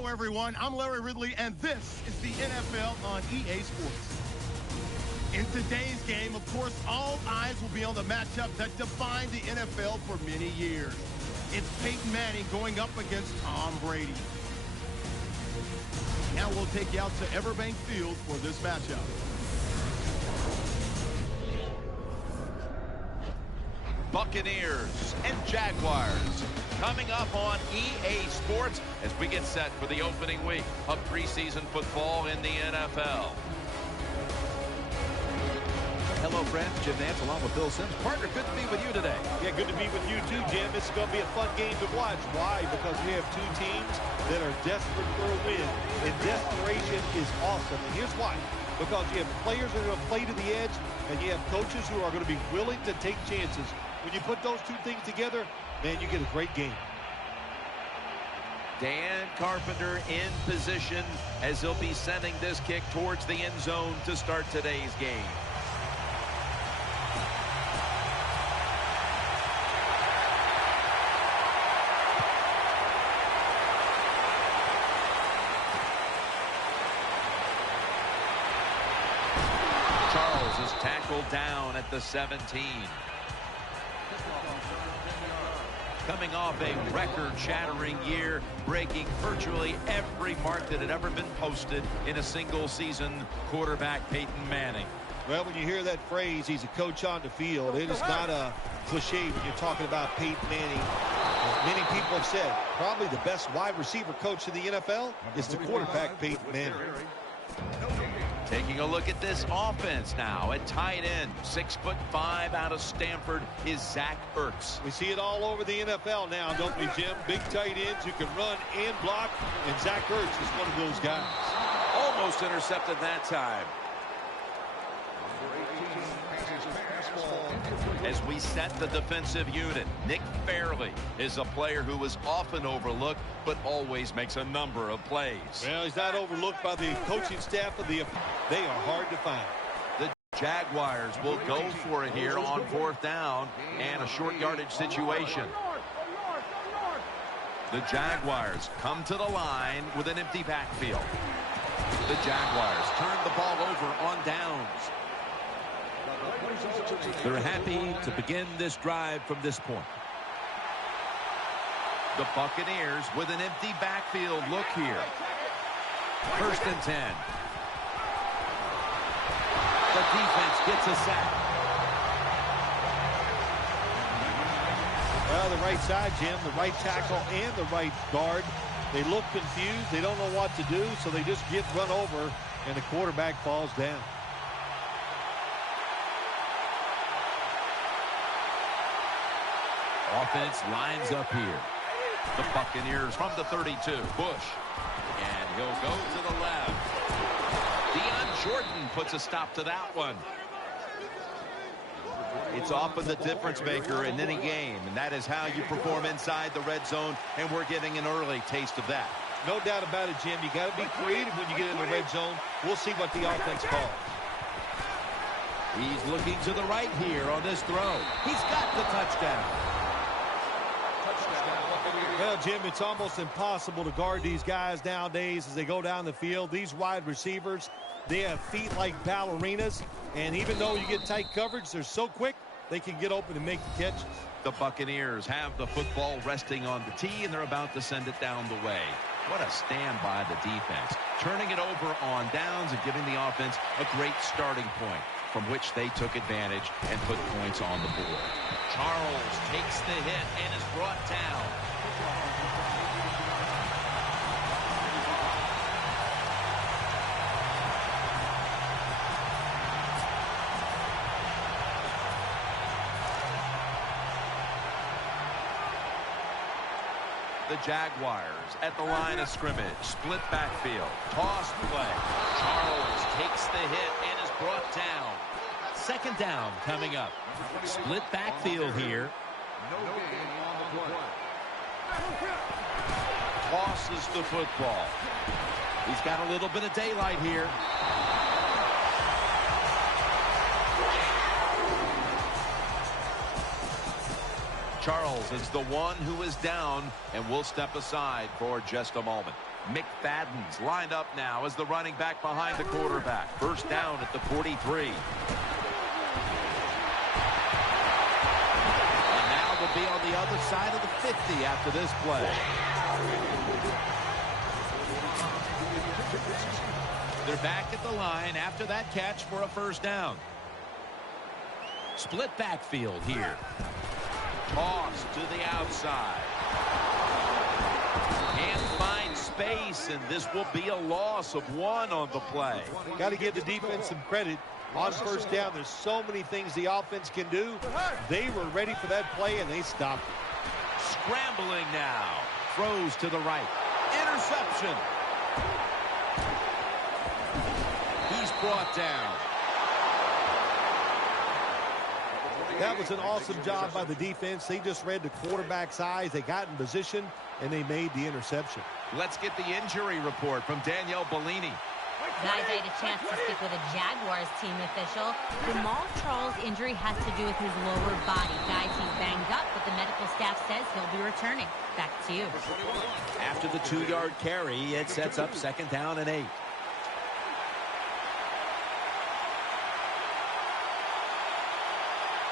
Hello, everyone. I'm Larry Ridley, and this is the NFL on EA Sports. In today's game, of course, all eyes will be on the matchup that defined the NFL for many years. It's Peyton Manning going up against Tom Brady. Now we'll take you out to Everbank Field for this matchup. Buccaneers and Jaguars coming up on EA Sports as we get set for the opening week of preseason football in the NFL. Hello, friends. Jim Nance along with Bill Sims. Partner, good to be with you today. Yeah, good to be with you too, Jim. This is going to be a fun game to watch. Why? Because we have two teams that are desperate for a win, and desperation is awesome. And here's why. Because you have players that are going to play to the edge, and you have coaches who are going to be willing to take chances. When you put those two things together, man, you get a great game. Dan Carpenter in position as he'll be sending this kick towards the end zone to start today's game. Charles is tackled down at the 17. Coming off a record-shattering year, breaking virtually every mark that had ever been posted in a single season, quarterback Peyton Manning. Well, when you hear that phrase, he's a coach on the field, it is not a cliche when you're talking about Peyton Manning. Many people have said probably the best wide receiver coach in the NFL is the quarterback Peyton Manning. Taking a look at this offense now at tight end, 6'5" out of Stanford is Zach Ertz. We see it all over the NFL now, don't we, Jim? Big tight ends who can run and block, and Zach Ertz is one of those guys. Almost intercepted that time. As we set the defensive unit, Nick Fairley is a player who is often overlooked, but always makes a number of plays. Well, he's not overlooked by the coaching staff of the. They are hard to find. The Jaguars will go for it here on 4th down and a short yardage situation. The Jaguars come to the line with an empty backfield. The Jaguars turn the ball over on downs. They're happy to begin this drive from this point. The Buccaneers with an empty backfield look here. 1st and 10. The defense gets a sack. Well, the right side, Jim, the right tackle and the right guard, they look confused. They don't know what to do, so they just get run over, and the quarterback falls down. Offense lines up here. The Buccaneers from the 32. Bush. And he'll go to the left. Deion Jordan puts a stop to that one. It's often the difference maker in any game, and that is how you perform inside the red zone, and we're getting an early taste of that. No doubt about it, Jim. You got to be creative when you get in the red zone. We'll see what the offense calls. He's looking to the right here on this throw. He's got the touchdown. Well, Jim, it's almost impossible to guard these guys nowadays as they go down the field. These wide receivers, they have feet like ballerinas, and even though you get tight coverage, they're so quick, they can get open and make the catches. The Buccaneers have the football resting on the tee, and they're about to send it down the way. What a stand by the defense, turning it over on downs and giving the offense a great starting point from which they took advantage and put points on the board. Charles takes the hit and is brought down. The Jaguars at the line of scrimmage. Split backfield. Toss play. Charles takes the hit and is brought down. 2nd down coming up. Split backfield here. Tosses the football. He's got a little bit of daylight here. Charles is the one who is down, and will step aside for just a moment. McFadden's lined up now as the running back behind the quarterback. First down at the 43. And now they'll be on the other side of the 50 after this play. They're back at the line after that catch for a first down. Split backfield here. Toss to the outside. Can't find space, and this will be a loss of 1 on the play. Got to give the defense some credit. On first down, there's so many things the offense can do. They were ready for that play, and they stopped it. Scrambling now. Throws to the right. Interception. He's brought down. That was an awesome job by the defense. They just read the quarterback's eyes. They got in position, and they made the interception. Let's get the injury report from Danielle Bellini. Guys, I had a chance to speak with a Jaguars team official. Jamal Charles' injury has to do with his lower body. Guys, he's banged up, but the medical staff says he'll be returning. Back to you. After the 2-yard carry, it sets up second down and 8.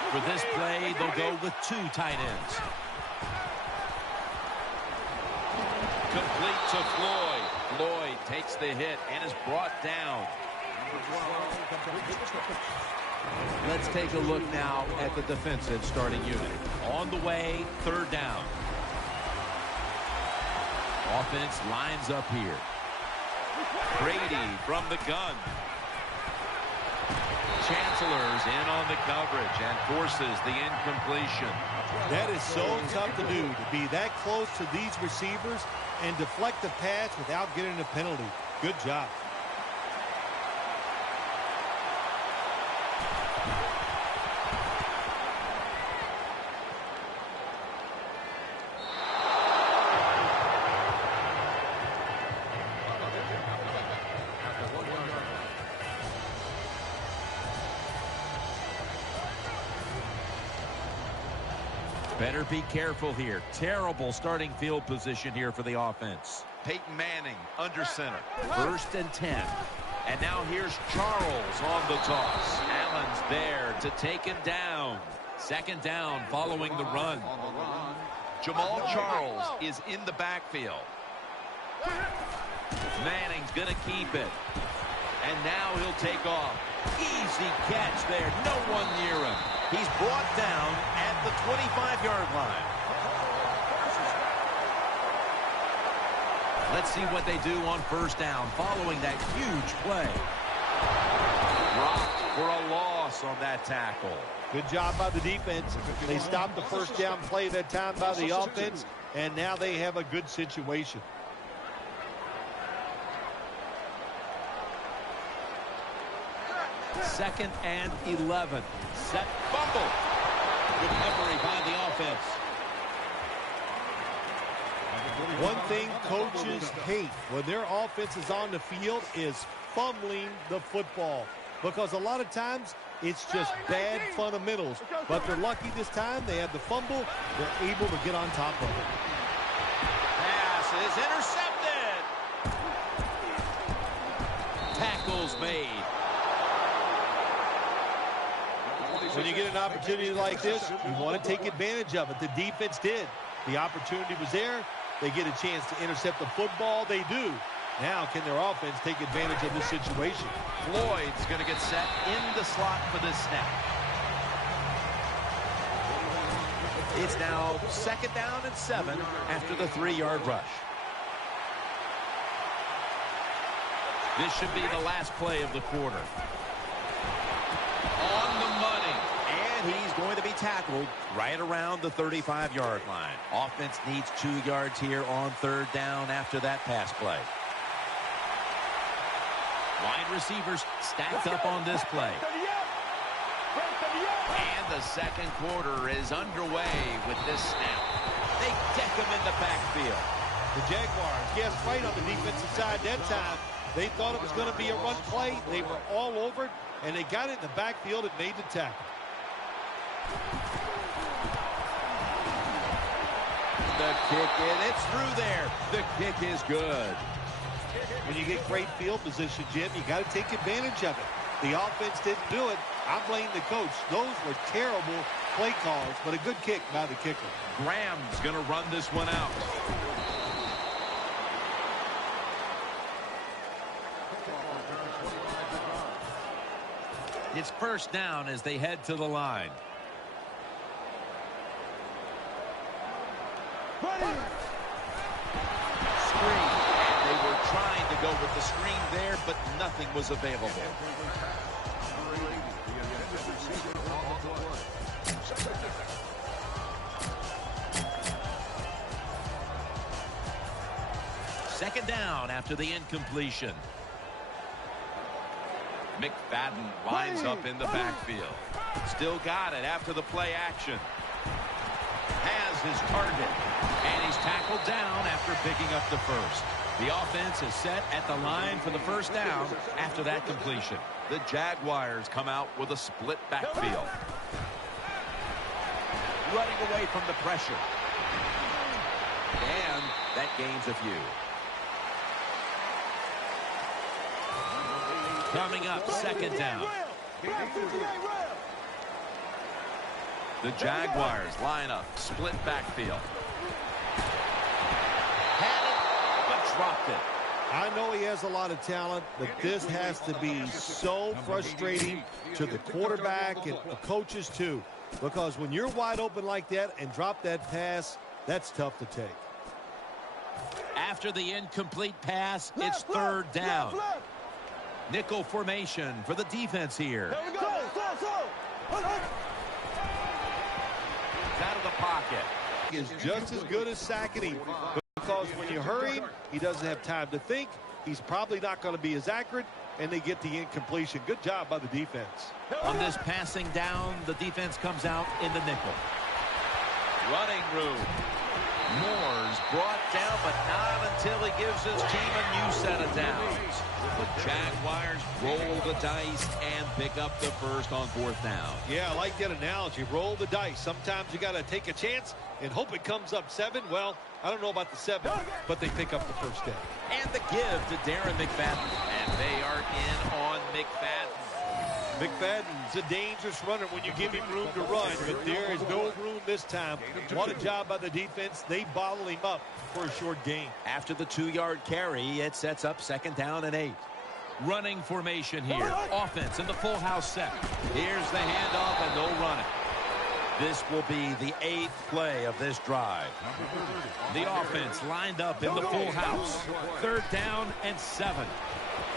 For this play, they'll go with 2 tight ends. Complete to Floyd. Floyd takes the hit and is brought down. Let's take a look now at the defensive starting unit. On the way, third down. Offense lines up here. Brady from the gun. Chancellor's in on the coverage and forces the incompletion. That is so tough to do, to be that close to these receivers and deflect the pass without getting a penalty. Good job. Better be careful here. Terrible starting field position here for the offense. Peyton Manning under center. First and 10. And now here's Charles on the toss. Allen's there to take him down. Second down following the run. Jamal Charles is in the backfield. Manning's going to keep it. And now he'll take off. Easy catch there. No one near him. He's brought down at the 25-yard line. Let's see what they do on first down following that huge play. Dropped for a loss on that tackle. Good job by the defense. They stopped the first down play that time by the offense, and now they have a good situation. Second and 11. Set fumble. Recovery by the offense. One thing coaches hate when their offense is on the field is fumbling the football, because a lot of times it's just bad fundamentals. But they're lucky this time. They had the fumble. They're able to get on top of it. Pass is intercepted. Tackles made. When you get an opportunity like this, you want to take advantage of it. The defense did. The opportunity was there. They get a chance to intercept the football. They do. Now, can their offense take advantage of this situation? Floyd's going to get set in the slot for this snap. It's now second down and 7 after the 3-yard rush. This should be the last play of the quarter. On the money. And he's going to be tackled right around the 35-yard line. Offense needs 2 yards here on third down after that pass play. Wide receivers stacked up on this play. And the second quarter is underway with this snap. They deck him in the backfield. The Jaguars guessed right on the defensive side that time. They thought it was going to be a run play. They were all over it, and they got it in the backfield and made the tackle. The kick in, it's through there. The kick is good. When you get great field position, Jim, you got to take advantage of it. The offense didn't do it. I blame the coach. Those were terrible play calls, but a good kick by the kicker. Graham's going to run this one out. It's first down as they head to the line. Screen. And they were trying to go with the screen there, but nothing was available. Second down after the incompletion. McFadden lines up in the backfield. Still got it after the play action. Has his target. And he's tackled down after picking up the first. The offense is set at the line for the first down after that completion. The Jaguars come out with a split backfield. Running away from the pressure. And that gains a few. Coming up, second down. The Jaguars line up, split backfield. Had it, but dropped it. I know he has a lot of talent, but this has to be so frustrating to the quarterback and the coaches too. Because when you're wide open like that and drop that pass, that's tough to take. After the incomplete pass, it's third down. Nickel formation for the defense here. Out of the pocket. He is just as good as sacking him, because when you hurry him, he doesn't have time to think. He's probably not going to be as accurate, and they get the incompletion. Good job by the defense. On this passing down, the defense comes out in the nickel. Running room. Moore's brought down, but not until he gives his team a new set of downs. The Jaguars roll the dice and pick up the first on fourth down. Yeah, I like that analogy. Roll the dice. Sometimes you got to take a chance and hope it comes up 7. Well, I don't know about the 7, but they pick up the first down. And the give to Darren McFadden. And they are in on McFadden. McFadden's a dangerous runner when you give him room to run, but there is no room this time. What a job by the defense. They bottle him up for a short gain. After the 2-yard carry, it sets up second down and 8. Running formation here. Offense in the full house set. Here's the handoff, and they'll run it. This will be the 8th play of this drive. The offense lined up in the full house. Third down and 7.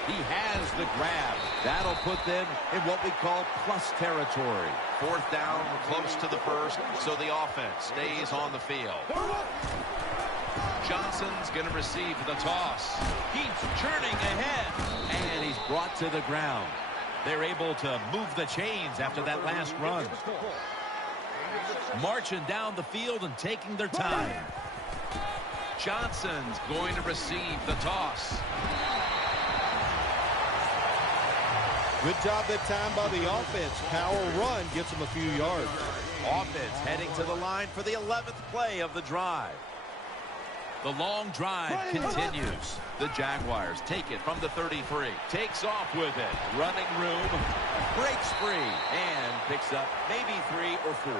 He has the grab. That'll put them in what we call plus territory. Fourth down, close to the first, so the offense stays on the field. Johnson's going to receive the toss. Keeps churning ahead, and he's brought to the ground. They're able to move the chains after that last run. Marching down the field and taking their time. Johnson's going to receive the toss. Good job that time by the offense. Power run gets them a few yards. Offense heading to the line for the 11th play of the drive. The long drive continues. The Jaguars take it from the 33. Takes off with it. Running room. Breaks free. And picks up maybe 3 or 4.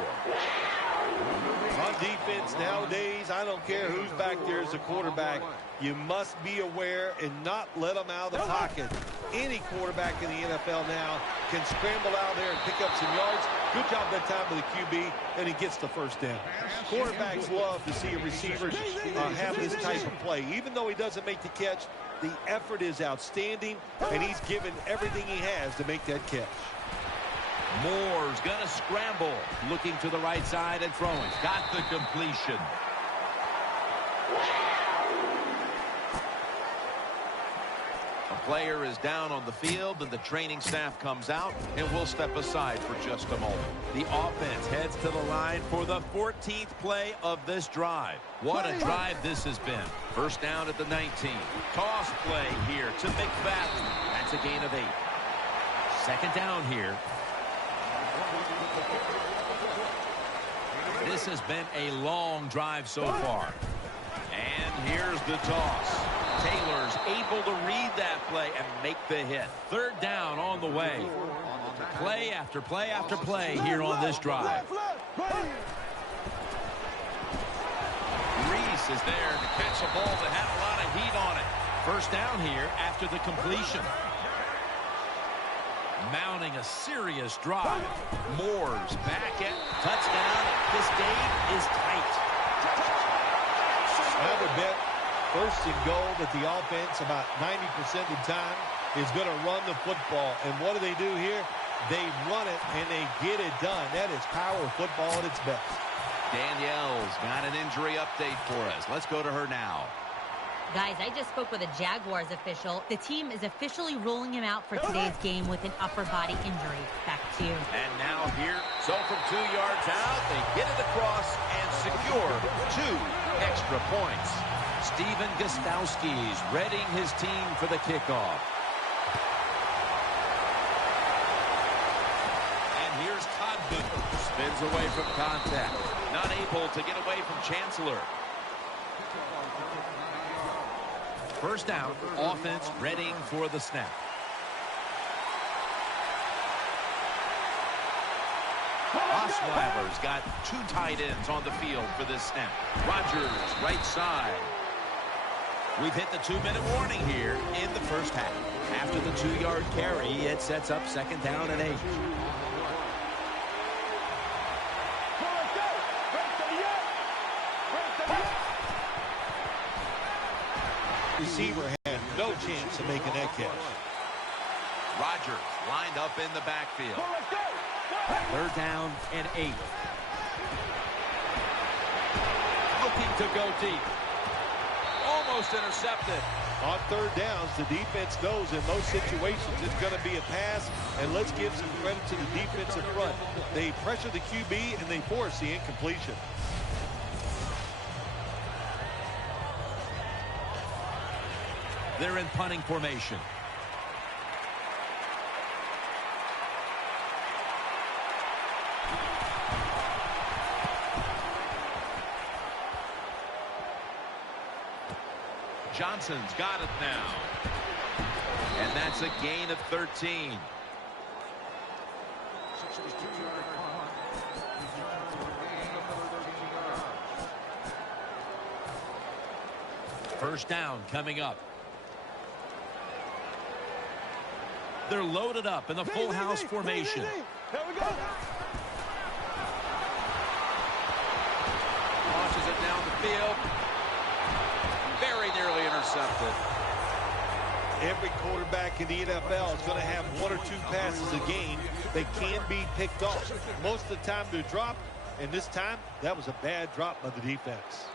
On defense nowadays, I don't care who's back there as a quarterback. You must be aware and not let them out of the pocket. Any quarterback in the NFL now can scramble out there and pick up some yards. Good job that time by the QB, and he gets the first down. Quarterbacks love to see a receiver have this type of play. Even though he doesn't make the catch, the effort is outstanding, and he's given everything he has to make that catch. Moore's going to scramble. Looking to the right side and throwing. Got the completion. A player is down on the field, and the training staff comes out, and we'll step aside for just a moment. The offense heads to the line for the 14th play of this drive. What a drive this has been. First down at the 19. Toss play here to McFadden. That's a gain of 8. Second down here. This has been a long drive so far. And here's the toss. Taylor's able to read that play and make the hit. Third down on the way. Play after play after play here on this drive. Reese is there to catch a ball that had a lot of heat on it. First down here after the completion. Mounting a serious drive. Moore's back at touchdown. This game is tight. Another bet, first and goal, that the offense about 90% of the time is going to run the football. And what do they do here? They run it and they get it done. That is power football at its best. Danielle's got an injury update for us. Let's go to her now. Guys, I just spoke with a Jaguars official. The team is officially ruling him out for today's game with an upper body injury. Back to you. And now here, so from 2 yards out, they get it across and secure 2 extra points. Steven Gostowski's readying his team for the kickoff. And here's Codman. Spins away from contact. Not able to get away from Chancellor. First down, offense readying for the snap. Osweiler's got 2 tight ends on the field for this snap. Rodgers, right side. We've hit the 2-minute warning here in the first half. After the 2-yard carry, it sets up second down and 8. Receiver had no chance of making that catch. Rodgers lined up in the backfield. Third down and 8. Looking to go deep. Almost intercepted. On third downs, the defense knows in most situations it's going to be a pass, and let's give some credit to the defensive front. They pressure the QB and they force the incompletion. They're in punting formation. Johnson's got it now. And that's a gain of 13. First down coming up. They're loaded up in the full house formation. Here we go. Launches it down the field. Very nearly intercepted. Every quarterback in the NFL is going to have 1 or 2 passes a game that can be picked off. Most of the time they're dropped, and this time that was a bad drop by the defense.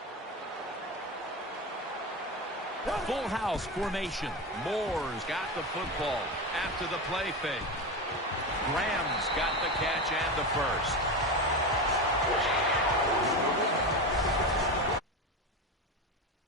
Full house formation. Moore's got the football after the play fake. Graham's got the catch and the first.